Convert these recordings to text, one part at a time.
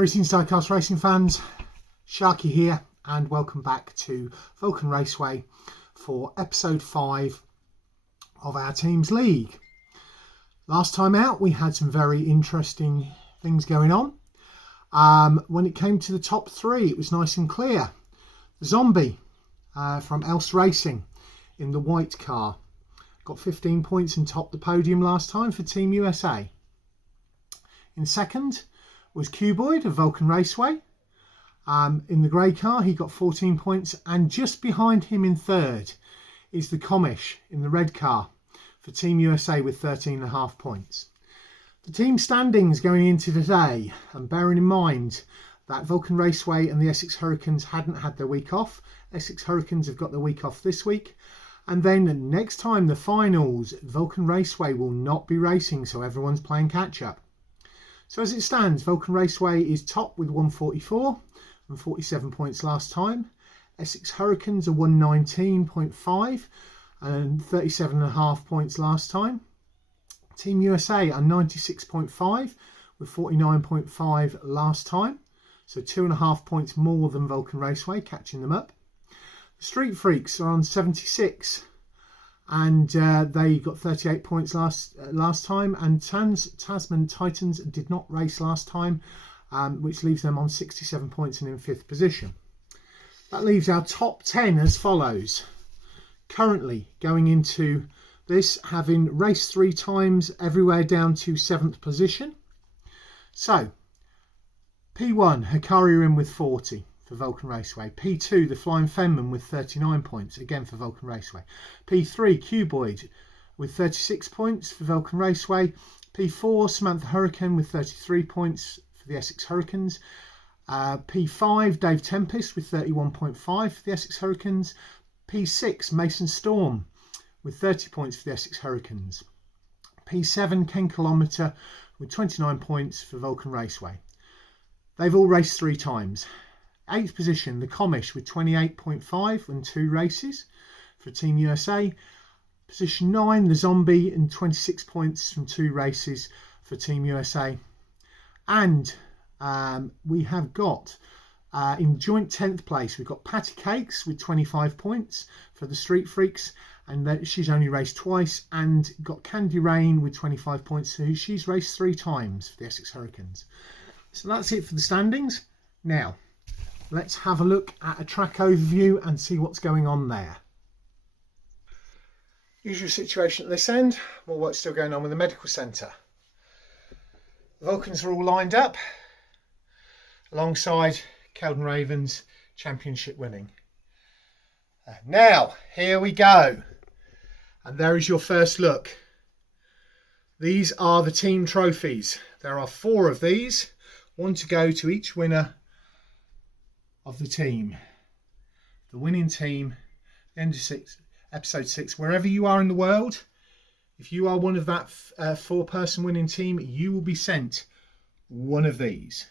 Greetings Diecast Racing fans, Sharky here and welcome back to Vulcan Raceway for episode 5 of our Teams League. Last time out we had some very interesting things going on. When it came to the top 3 it was nice and clear. The Zombie from Essex Racing in the white car got 15 points and topped the podium last time for Team USA. In second was Cuboid of Vulcan Raceway. In the grey car he got 14 points, and just behind him in third is the Commish in the red car for Team USA with 13.5 points. The team standings going into today, and bearing in mind that Vulcan Raceway and the Essex Hurricanes hadn't had their week off. Essex Hurricanes have got their week off this week, and then next time the finals, Vulcan Raceway will not be racing, so everyone's playing catch up. So as it stands, Vulcan Raceway is top with 144 and 47 points last time. Essex Hurricanes are 119.5 and 37.5 points last time. Team USA are 96.5 with 49.5 last time. So 2.5 points more than Vulcan Raceway, catching them up. The Street Freaks are on 76. And they got 38 points last time, and Trans Tazman Titans did not race last time, which leaves them on 67 points and in 5th position. That leaves our top 10 as follows. Currently going into this, having raced 3 times, everywhere down to 7th position. So, P1, Hikari in with 40. For Vulcan Raceway. P2, the Flying Fenman with 39 points, again for Vulcan Raceway. P3, Cuboid with 36 points for Vulcan Raceway. P4, Samantha Hurricane with 33 points for the Essex Hurricanes. P5, Dave Tempest with 31.5 for the Essex Hurricanes. P6, Mason Storm with 30 points for the Essex Hurricanes. P7, Ken Kilometre with 29 points for Vulcan Raceway. They've all raced 3 times. 8th position, the Commish with 28.5 and 2 races for Team USA. Position 9, the Zombie, and 26 points from 2 races for Team USA. And we have got, in joint 10th place, we've got Patty Cakes with 25 points for the Street Freaks, and she's only raced twice, and got Candy Rain with 25 points, so she's raced 3 times for the Essex Hurricanes. So that's it for the standings. Now, let's have a look at a track overview and see what's going on there. Usual situation at this end, more work still going on with the medical centre. The Vulcans are all lined up alongside Kelden Ravens championship winning. Now, here we go. And there is your first look. These are the team trophies. There are 4 of these, 1 to go to each winner of the team. The winning team, end of episode 6, wherever you are in the world, if you are one of that 4-person winning team, you will be sent one of these.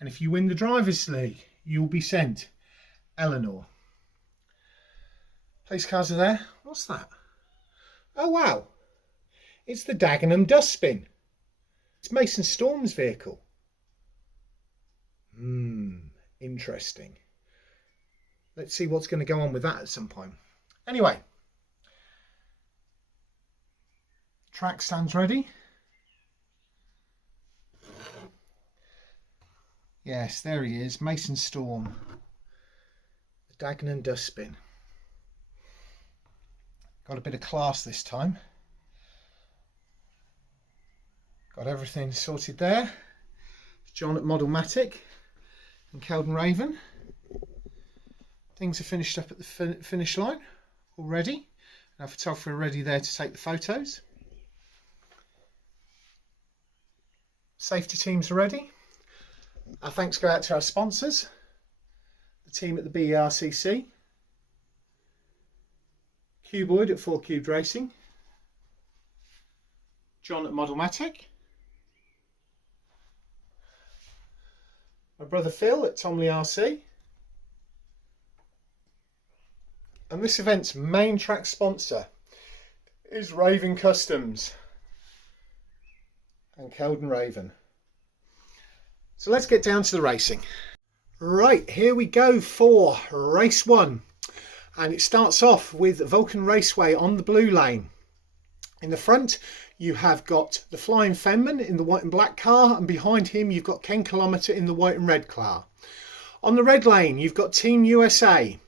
And if you win the Drivers' League, you will be sent Eleanor. Place cards are there. What's that? Oh wow, it's the Dagenham Dustbin. It's Mason Storm's vehicle. Interesting. Let's see what's going to go on with that at some point. Anyway, track stands ready. Yes, there he is, Mason Storm, the Dagenham Dustbin. Got a bit of class this time. Got everything sorted there. John at Modelmatic and Kelden Raven. Things are finished up at the finish line already. Our photographer are ready there to take the photos. Safety teams are ready. Our thanks go out to our sponsors, the team at the BERCC, Cuboid at 4 Cubed Racing, John at Modelmatic, my brother Phil at Tomley RC, and this event's main track sponsor is Raven Customs and Kelden Raven. So let's get down to the racing. Right, here we go for race 1. And it starts off with Vulcan Raceway on the blue lane. In the front, you have got the Flying Fenman in the white and black car, and behind him you've got Ken Kilometer in the white and red car. On the red lane, you've got Team USA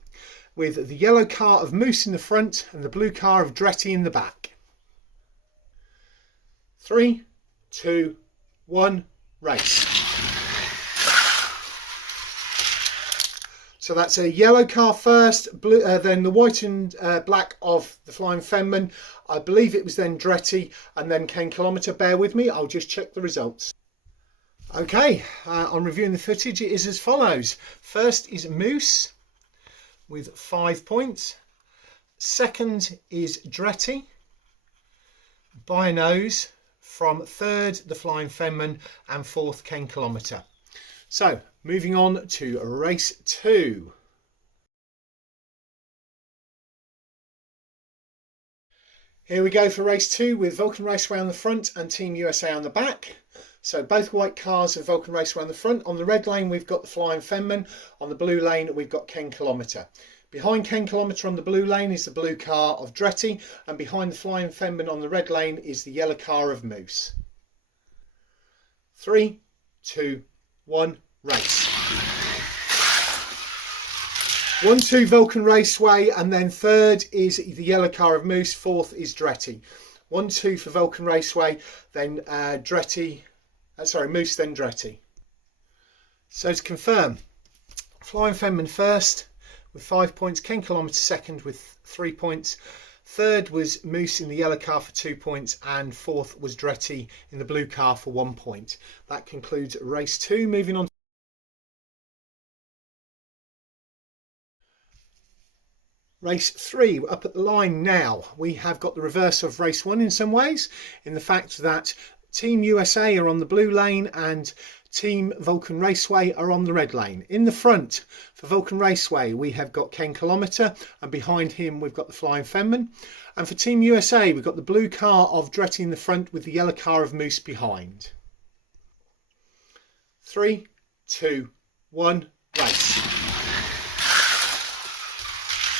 with the yellow car of Moose in the front and the blue car of Dretty in the back. 3, 2, 1, race. So that's a yellow car first, blue, then the white and black of the Flying Fenman. I believe it was then Dretty and then Ken Kilometer. Bear with me, I'll just check the results. Okay, on reviewing the footage, it is as follows. First is Moose with 5 points. Second is Dretty by a nose. From third, the Flying Fenman, and fourth, Ken Kilometer. So, moving on to race 2. Here we go for race 2 with Vulcan Raceway on the front and Team USA on the back. So both white cars of Vulcan Raceway on the front. On the red lane we've got the Flying Fenman. On the blue lane we've got Ken Kilometer. Behind Ken Kilometer on the blue lane is the blue car of Dretty, and behind the Flying Fenman on the red lane is the yellow car of Moose. 3, 2, 1, race. 1, 2 Vulcan Raceway, and then third is the yellow car of Moose, fourth is Dretty. 1, 2 for Vulcan Raceway, then Moose, then Dretty. So to confirm, Flying Fenman first with 5 points, Ken Kilometer second with 3 points. Third was Moose in the yellow car for 2 points, and fourth was Dretty in the blue car for 1 point. That concludes race 2. Moving on. Race 3, up at the line now. We have got the reverse of race 1 in some ways, in the fact that Team USA are on the blue lane and Team Vulcan Raceway are on the red lane. In the front for Vulcan Raceway we have got Ken Kilometer, and behind him we've got the Flying Fenman. And for Team USA we've got the blue car of Dretty in the front with the yellow car of Moose behind. 3, 2, 1, race.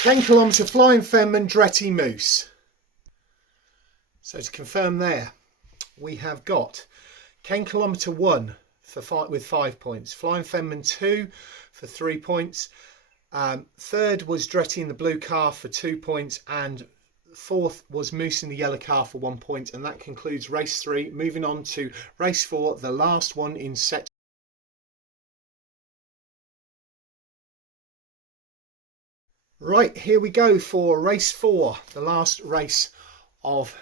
Ken Kilometer, Flying Fenman, Dretty, Moose. So to confirm there, we have got Ken Kilometer 1 with 5 points, Flying Fenman 2 for 3 points, third was Dretty in the blue car for 2 points, and fourth was Moose in the yellow car for 1 point. And that concludes race 3. Moving on to race 4, the last one in set. Right, here we go for race 4, the last race of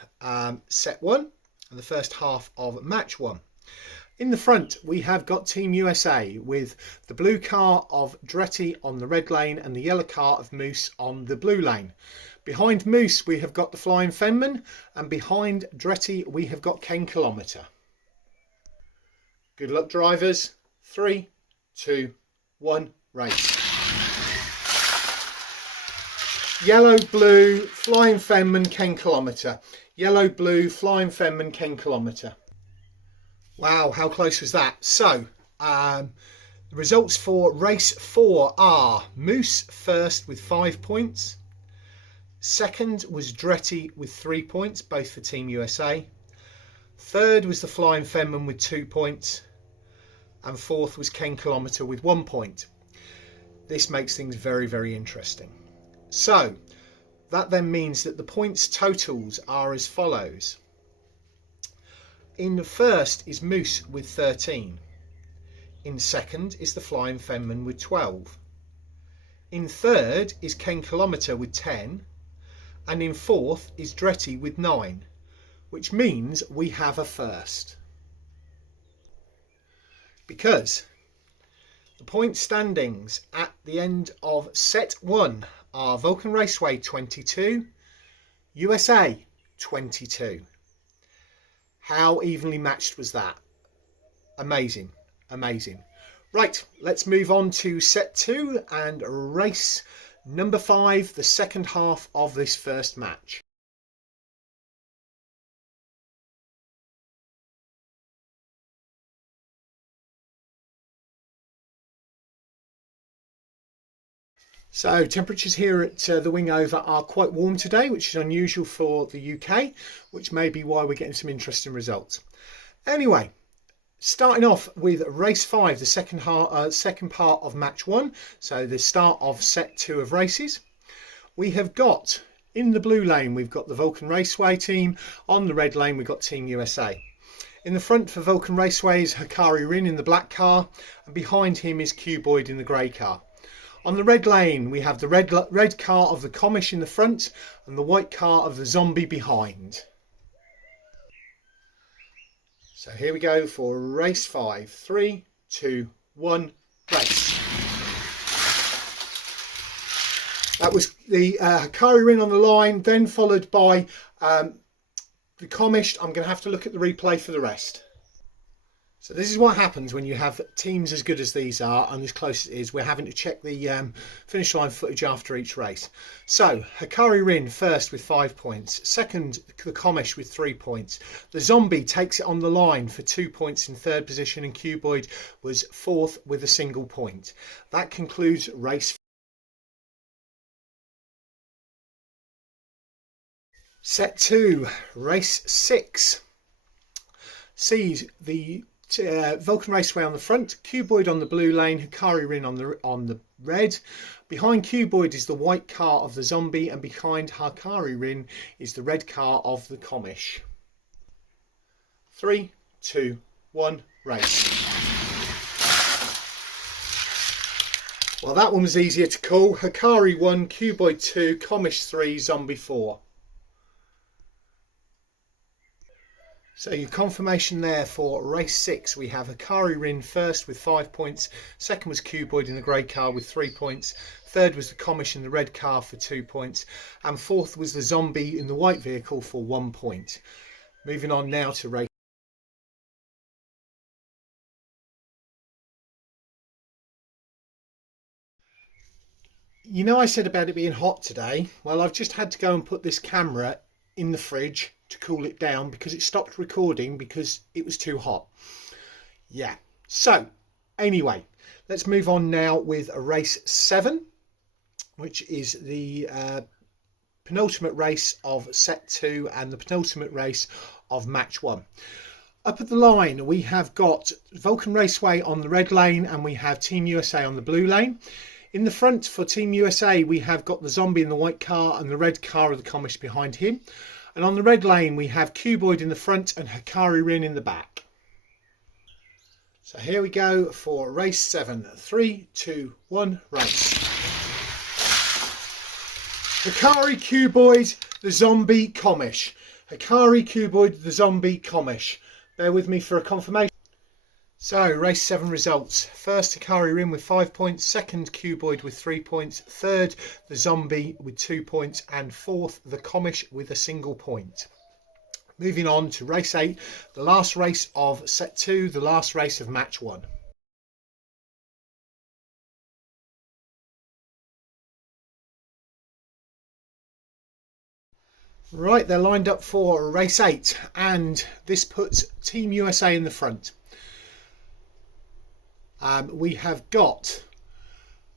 set 1 and the first half of match 1. In the front we have got Team USA with the blue car of Dretty on the red lane and the yellow car of Moose on the blue lane. Behind Moose we have got the Flying Fenman, and behind Dretty we have got Ken Kilometer. Good luck drivers. 3, 2, 1, race. Yellow, blue, Flying Fenman, Ken Kilometer. Yellow, blue, Flying Fenman, Ken Kilometer. Wow, how close was that? So, the results for race 4 are Moose first with 5 points. Second was Dretty with 3 points, both for Team USA. Third was the Flying Fenman with 2 points. And fourth was Ken Kilometer with 1 point. This makes things very, very interesting. So, that then means that the points totals are as follows. In first is Moose with 13. In second is the Flying Fenman with 12. In third is Ken Kilometer with 10. And in fourth is Dretty with 9. Which means we have a first. Because the point standings at the end of set 1 are Vulcan Raceway 22, USA 22. How evenly matched was that? Amazing, amazing. Right, let's move on to set 2 and race number 5, the second half of this first match. So temperatures here at the Wingover are quite warm today, which is unusual for the UK, which may be why we're getting some interesting results. Anyway, starting off with race 5, the second part of match 1, so the start of set 2 of races. We have got, in the blue lane, we've got the Vulcan Raceway team. On the red lane, we've got Team USA. In the front for Vulcan Raceway is Hikari Rin in the black car, and behind him is Cuboid in the grey car. On the red lane, we have the red car of the Commish in the front and the white car of the Zombie behind. So here we go for race 5. 3, 2, 1, race. That was the Hikari Rin on the line, then followed by the Commish. I'm going to have to look at the replay for the rest. So this is what happens when you have teams as good as these are and as close as it is. We're having to check the finish line footage after each race. So Hikari Rin first with 5 points. Second, the Commish with 3 points. The Zombie takes it on the line for 2 points in third position, and Cuboid was fourth with a single point. That concludes race. Set 2, race 6, sees the Vulcan Raceway on the front, Cuboid on the blue lane, Hikari Rin on the red. Behind Cuboid is the white car of the Zombie, and behind Hikari Rin is the red car of the Commish. 3, 2, 1, race. Well, that one was easier to call. Hikari 1, Cuboid 2, Commish 3, Zombie 4. So your confirmation there for race 6, we have Hikari Rin first with 5 points, second was Cuboid in the grey car with 3 points, third was the Commish in the red car for 2 points, and fourth was the Zombie in the white vehicle for 1 point. Moving on now to race. You know, I said about it being hot today. Well, I've just had to go and put this camera in the fridge to cool it down because it stopped recording because it was too hot. Yeah, so anyway, let's move on now with race 7, which is the penultimate race of set 2 and the penultimate race of match 1. Up at the line, we have got Vulcan Raceway on the red lane and we have Team USA on the blue lane. In the front for Team USA, we have got the Zombie in the white car and the red car of the Commish behind him. And on the red lane, we have Cuboid in the front and Hikari Rin in the back. So here we go for race 7. 3, 2, 1, race. Hikari, Cuboid, the Zombie, Commish. Hikari, Cuboid, the Zombie, Commish. Bear with me for a confirmation. So, race 7 results. First, Hikari Rin with 5 points. Second, Cuboid with 3 points. Third, the Zombie with 2 points. And fourth, the Commish with a single point. Moving on to race 8, the last race of set 2, the last race of match 1. Right, they're lined up for race 8, and this puts Team USA in the front. We have got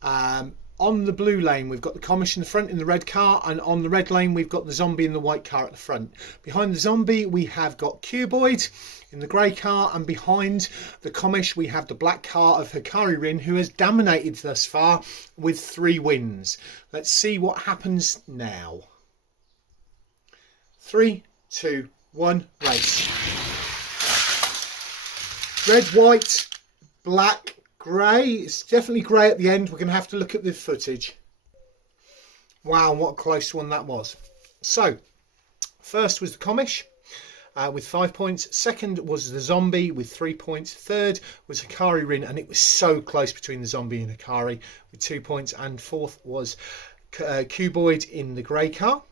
on the blue lane, we've got the Commish in the front in the red car, and on the red lane we've got the Zombie in the white car at the front. Behind the Zombie we have got Cuboid in the grey car, and behind the Commish we have the black car of Hikari Rin, who has dominated thus far with 3 wins. Let's see what happens now. 3, 2, 1, race. Red, white, black, grey. It's definitely grey at the end. We're going to have to look at the footage. Wow, what a close one that was. So, first was the Commish with 5 points. Second was the Zombie with 3 points. Third was Hikari Rin, and it was so close between the Zombie and Hikari with 2 points. And fourth was Cuboid in the grey car.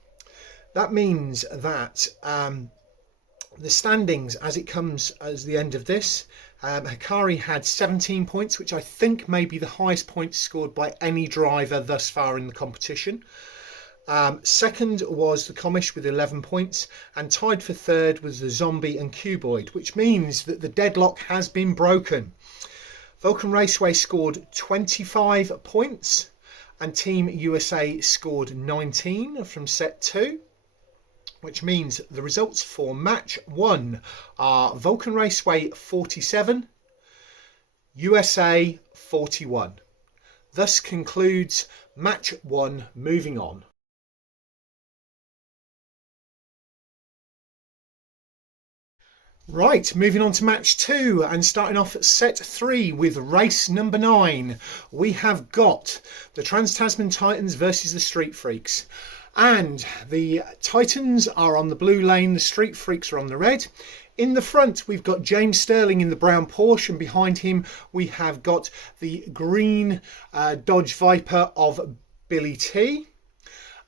That means that the standings as it comes as the end of this, Hikari had 17 points, which I think may be the highest points scored by any driver thus far in the competition. Second was the Commish with 11 points, and tied for third was the Zombie and Cuboid, which means that the deadlock has been broken. Vulcan Raceway scored 25 points, and Team USA scored 19 from set 2, which means the results for match 1 are Vulcan Raceway 47, USA 41. Thus concludes match 1. Moving on. Right, moving on to match 2 and starting off at set 3 with race number 9. We have got the Trans Tazman Titans versus the Street Freaks. And the Titans are on the blue lane, the Street Freaks are on the red. In the front, we've got James Sterling in the brown Porsche, and behind him we have got the green Dodge Viper of Billy T.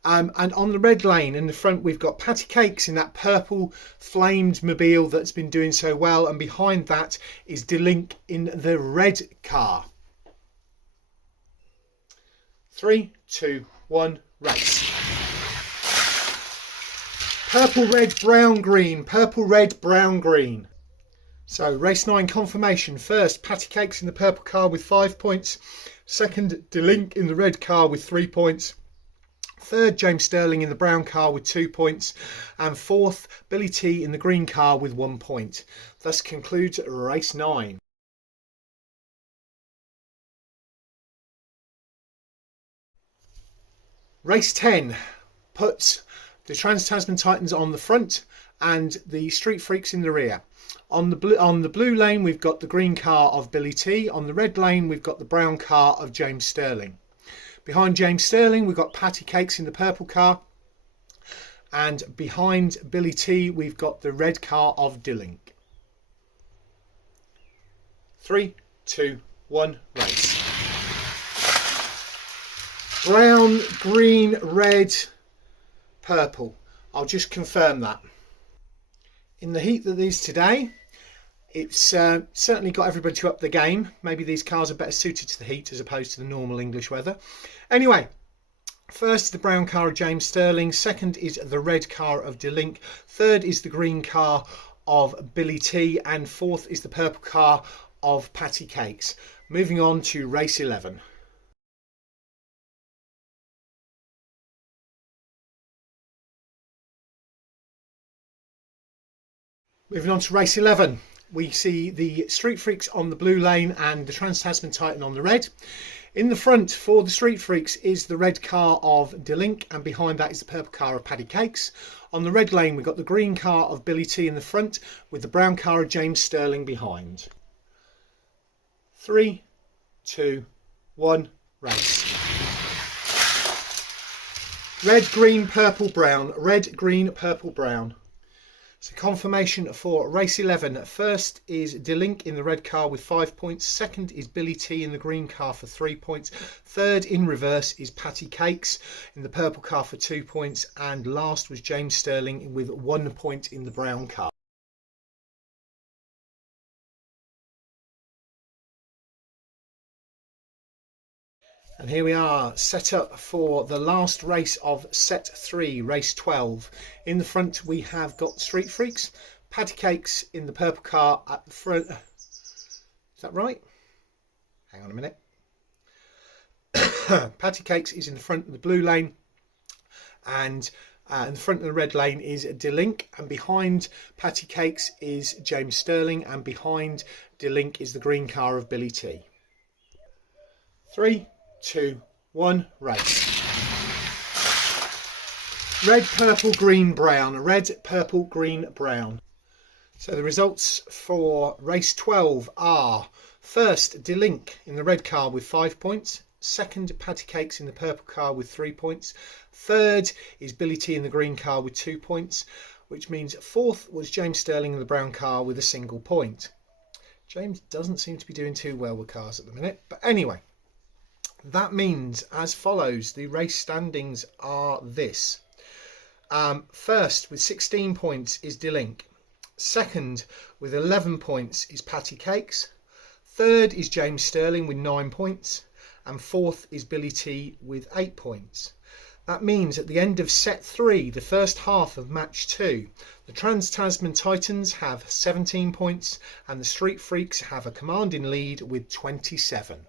And on the red lane in the front, we've got Patty Cakes in that purple flamed mobile that's been doing so well. And behind that is DeLink in the red car. 3, 2, 1, race. Purple, red, brown, green. Purple, red, brown, green. So race 9 confirmation. First, Patty Cakes in the purple car with 5 points. Second, DeLink in the red car with 3 points. Third, James Sterling in the brown car with 2 points. And fourth, Billy T in the green car with 1 point. Thus concludes race 9. Race 10 puts the Trans Tazman Titans on the front and the Street Freaks in the rear. On the blue lane, we've got the green car of Billy T. On the red lane, we've got the brown car of James Sterling. Behind James Sterling, we've got Patty Cakes in the purple car. And behind Billy T, we've got the red car of DeLink. 3, 2, 1, race. Brown, green, red, purple. I'll just confirm that. In the heat that is today, it's certainly got everybody to up the game. Maybe these cars are better suited to the heat as opposed to the normal English weather. Anyway, first is the brown car of James Sterling. Second is the red car of DeLink. Third is the green car of Billy T. And fourth is the purple car of Patty Cakes. Moving on to race 11. Moving on to race 11. We see the Street Freaks on the blue lane and the Trans Tazman Titan on the red. In the front for the Street Freaks is the red car of DeLink, and behind that is the purple car of Patty Cakes. On the red lane, we've got the green car of Billy T in the front with the brown car of James Sterling behind. 3, 2, 1, race. Red, green, purple, brown. Red, green, purple, brown. So confirmation for race 11. First is DeLink in the red car with 5 points. Second is Billy T in the green car for 3 points. Third in reverse is Patty Cakes in the purple car for 2 points. And last was James Sterling with 1 point in the brown car. And here we are, set up for the last race of set 3, race 12. In the front, we have got Street Freaks. Patty Cakes in the purple car at the front. Is that right? Hang on a minute. Patty Cakes is in the front of the blue lane. And in the front of the red lane is DeLink. And behind Patty Cakes is James Sterling. And behind DeLink is the green car of Billy T. 3, 2, 1, race. Red, purple, green, brown. Red, purple, green, brown. So the results for race 12 are: first, DeLink in the red car with 5 points. Second, Patty Cakes in the purple car with 3 points. Third is Billy T in the green car with 2 points, which means fourth was James Sterling in the brown car with a single point. James doesn't seem to be doing too well with cars at the minute, but anyway. That means as follows. The race standings are this. First with 16 points is DeLink. Second with 11 points is Patty Cakes. Third is James Sterling with 9 points. And fourth is Billy T with 8 points. That means at the end of set 3, the first half of match 2, the Trans Tazman Titans have 17 points and the Street Freaks have a commanding lead with 27.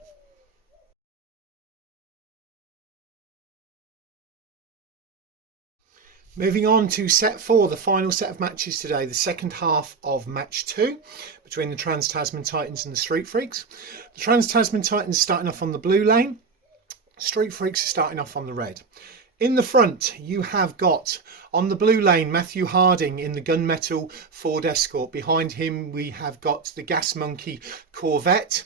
Moving on to set 4, the final set of matches today, the second half of match 2 between the Trans Tazman Titans and the Street Freaks. The Trans Tazman Titans starting off on the blue lane, Street Freaks are starting off on the red. In the front, you have got, on the blue lane, Matthew Harding in the gunmetal Ford Escort. Behind him, we have got the Gas Monkey Corvette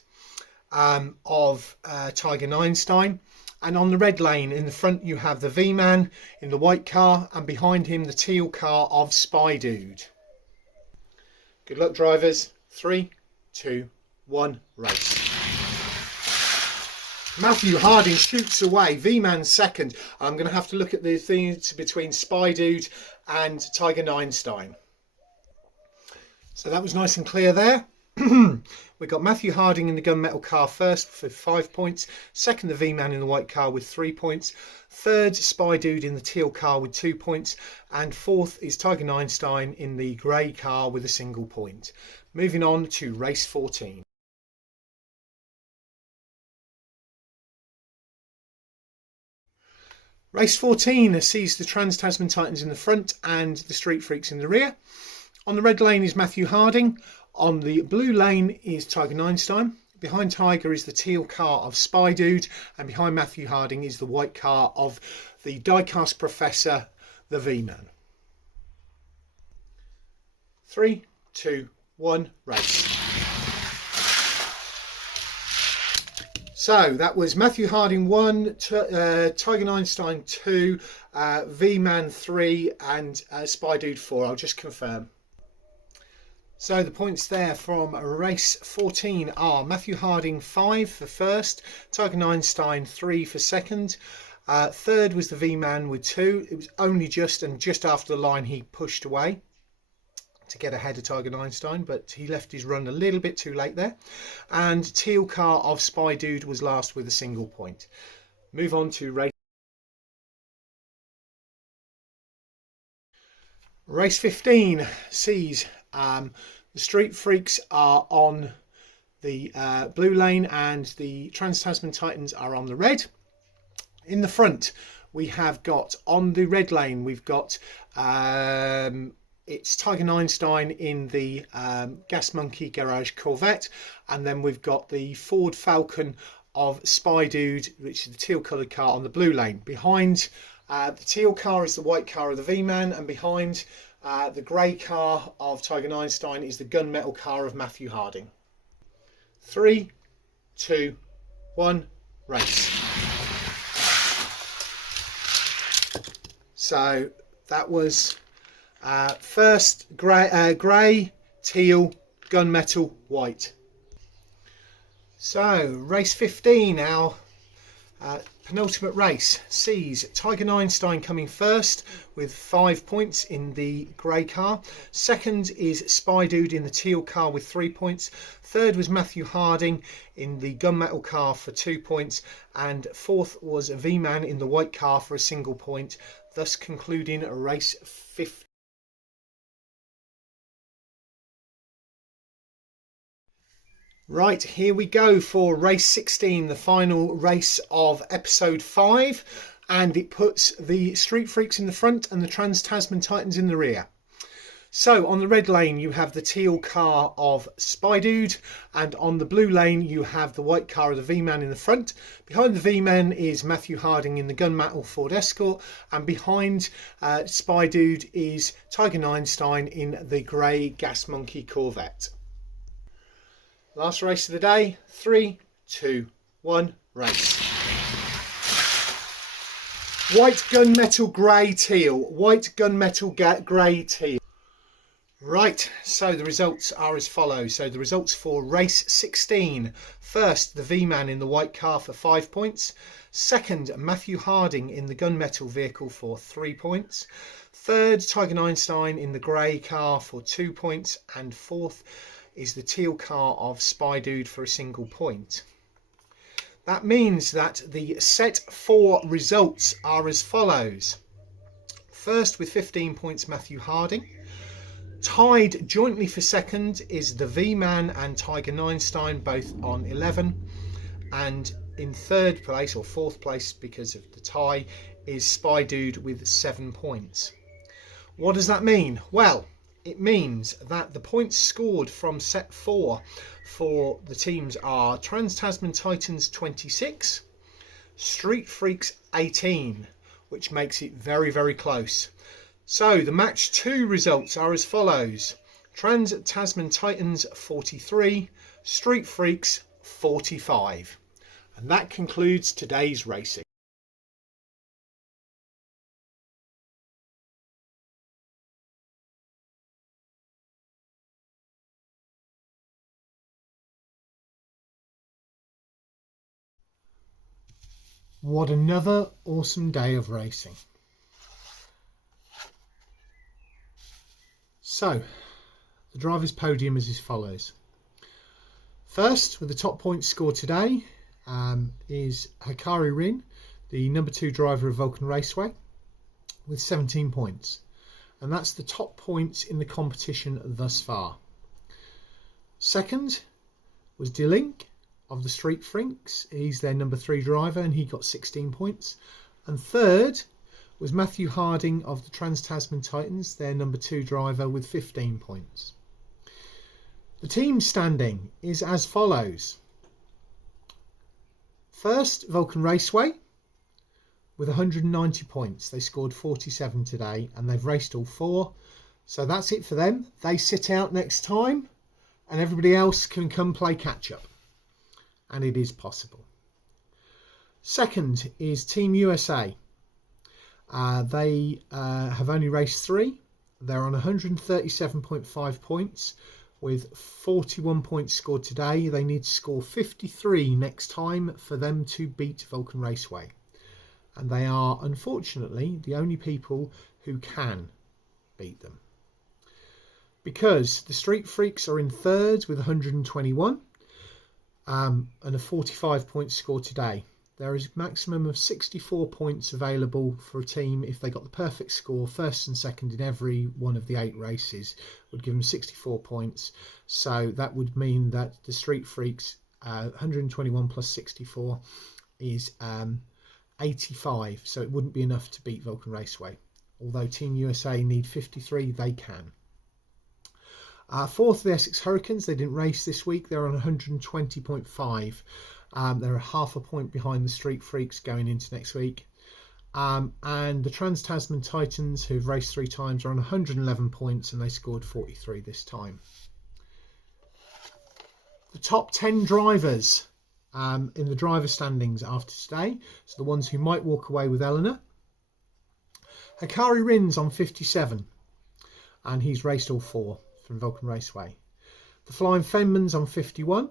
of Tiger Einstein. And on the red lane, in the front, you have the V-Man in the white car, and behind him, the teal car of Spy Dude. Good luck, drivers. 3, 2, 1, race. Matthew Harding shoots away, V-Man second. I'm going to have to look at the things between Spy Dude and Tiger Einstein. So that was nice and clear there. We've got Matthew Harding in the gunmetal car first for 5 points. Second, the V-Man in the white car with 3 points. Third, Spy Dude in the teal car with 2 points. And fourth is Tiger Einstein in the grey car with a single point. Moving on to race 14. Race 14 sees the Trans Tazman Titans in the front and the Street Freaks in the rear. On the red lane is Matthew Harding. On the blue lane is Tiger Einstein. Behind Tiger is the teal car of Spy Dude. And behind Matthew Harding is the white car of the Diecast Professor, the V-Man. 3, 2, 1, race. So that was Matthew Harding 1, Tiger Einstein 2, V-Man 3 and Spy Dude 4. I'll just confirm. So the points there from race 14 are Matthew Harding 5 for first, Tiger Einstein 3 for second. Third was the V-Man with 2. It was only just after the line he pushed away to get ahead of Tiger Einstein, but he left his run a little bit too late there. And teal car of Spy Dude was last with a single point. Move on to race 15 sees the Street Freaks are on the blue lane and the Trans Tazman Titans are on the red. In the front, we have got, on the red lane, we've got it's Tiger Einstein in the Gas Monkey Garage Corvette, and then we've got the Ford Falcon of Spy Dude, which is the teal coloured car, on the blue lane. Behind the teal car is the white car of the V-Man, and behind the grey car of Tiger Einstein is the gunmetal car of Matthew Harding. 3, 2, 1, race. So that was first grey, teal, gunmetal, white. So race 15 now. Penultimate race sees Tiger Einstein coming first with 5 points in the grey car. Second is Spy Dude in the teal car with 3 points. Third was Matthew Harding in the gunmetal car for 2 points. And fourth was V-Man in the white car for a single point, thus concluding race 15. Right, here we go for race 16, the final race of episode 5, and it puts the Street Freaks in the front and the Trans Tazman Titans in the rear. So on the red lane you have the teal car of Spy Dude, and on the blue lane you have the white car of the V-Man in the front. Behind the V-Man is Matthew Harding in the gunmetal Ford Escort, and behind Spy Dude is Tiger Einstein in the grey Gas Monkey Corvette. Last race of the day, 3, 2, 1, race. White gunmetal grey teal. White gunmetal grey teal. Right, so the results are as follows. So the results for race 16. First, the V-Man in the white car for 5 points. Second, Matthew Harding in the gunmetal vehicle for 3 points. Third, Tiger Einstein in the grey car for 2 points. And fourth is the teal car of Spy Dude for a single point. That means that the set 4 results are as follows. First, with 15 points, Matthew Harding. Tied jointly for second is the V-Man and Tiger Einstein, both on 11. And in third place, or fourth place because of the tie, is Spy Dude with 7 points. What does that mean? Well, it means that the points scored from set 4 for the teams are Trans Tazman Titans 26, Street Freaks 18, which makes it very, very close. So the match 2 results are as follows: Trans Tazman Titans 43, Street Freaks 45. And that concludes today's racing. What another awesome day of racing. So, the drivers' podium is as follows. First, with the top points scored today, is Hikari Rin, the number 2 driver of Vulcan Raceway, with 17 points. And that's the top points in the competition thus far. Second was Dilink of the Street Freaks. He's their number 3 driver and he got 16 points. And third was Matthew Harding of the Trans Tazman Titans, their number 2 driver, with 15 points. The team standing is as follows. First, Vulcan Raceway with 190 points. They scored 47 today and they've raced all 4. So that's it for them. They sit out next time and everybody else can come play catch up. And it is possible. Second is Team USA. They have only raced 3. They're on 137.5 points with 41 points scored today. They need to score 53 next time for them to beat Vulcan Raceway. And they are, unfortunately, the only people who can beat them. Because the Street Freaks are in third with 121. And a 45 points scored today. There is a maximum of 64 points available for a team if they got the perfect score, first and second in every one of the 8 races, would give them 64 points. So that would mean that the Street Freaks 121 plus 64 is 85. So it wouldn't be enough to beat Vulcan Raceway. Although Team USA need 53, they can. Fourth, the Essex Hurricanes. They didn't race this week. They're on 120.5. They're a half a point behind the Street Freaks going into next week. And the Trans Tazman Titans, who've raced 3 times, are on 111 points and they scored 43 this time. The top 10 drivers in the driver standings after today, so the ones who might walk away with Eleanor. Hikari Rin's on 57 and he's raced all 4 from Vulcan Raceway. The Flying Fenman's on 51.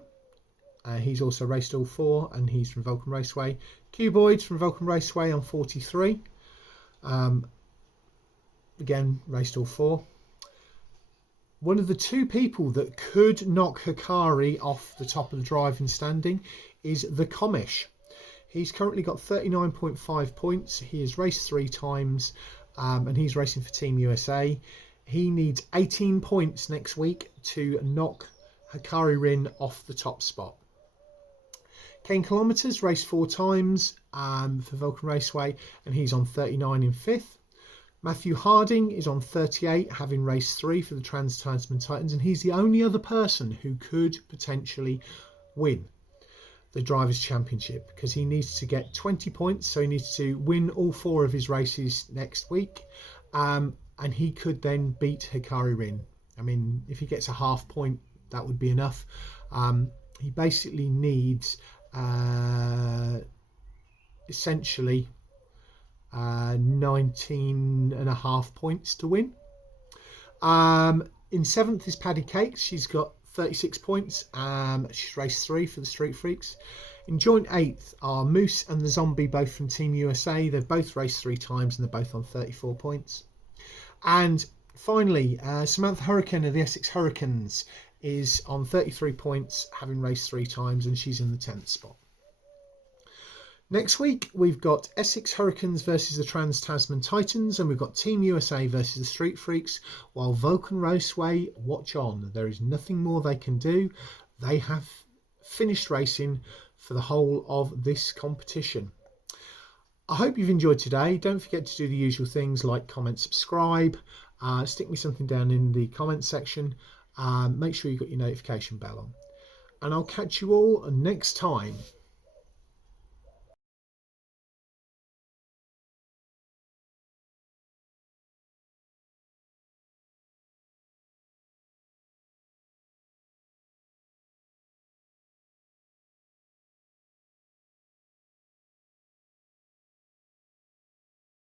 He's also raced all 4 and he's from Vulcan Raceway. Cuboid's from Vulcan Raceway on 43. Again, raced all 4. One of the 2 people that could knock Hikari off the top of the driving standing is the Commish. He's currently got 39.5 points. He has raced 3 times and he's racing for Team USA. He needs 18 points next week to knock Hikari Rin off the top spot. Kane Kilometres raced 4 times for Vulcan Raceway and he's on 39 in 5th. Matthew Harding is on 38, having raced 3 for the Trans Tazman Titans, and he's the only other person who could potentially win the Drivers' Championship because he needs to get 20 points, so he needs to win all 4 of his races next week. And he could then beat Hikari Rin. I mean, if he gets a half point, that would be enough. He basically needs essentially 19.5 points to win. In 7th is Paddy Cakes. She's got 36 points. She's raced 3 for the Street Freaks. In joint 8th are Moose and the Zombie, both from Team USA. They've both raced 3 times and they're both on 34 points. And finally, Samantha Hurricane of the Essex Hurricanes is on 33 points, having raced 3 times, and she's in the 10th spot. Next week, we've got Essex Hurricanes versus the Trans Tazman Titans, and we've got Team USA versus the Street Freaks, while Vulcan Raceway watch on. There is nothing more they can do. They have finished racing for the whole of this competition. I hope you've enjoyed today. Don't forget to do the usual things like comment, subscribe, stick me something down in the comments section. Make sure you've got your notification bell on. And I'll catch you all next time.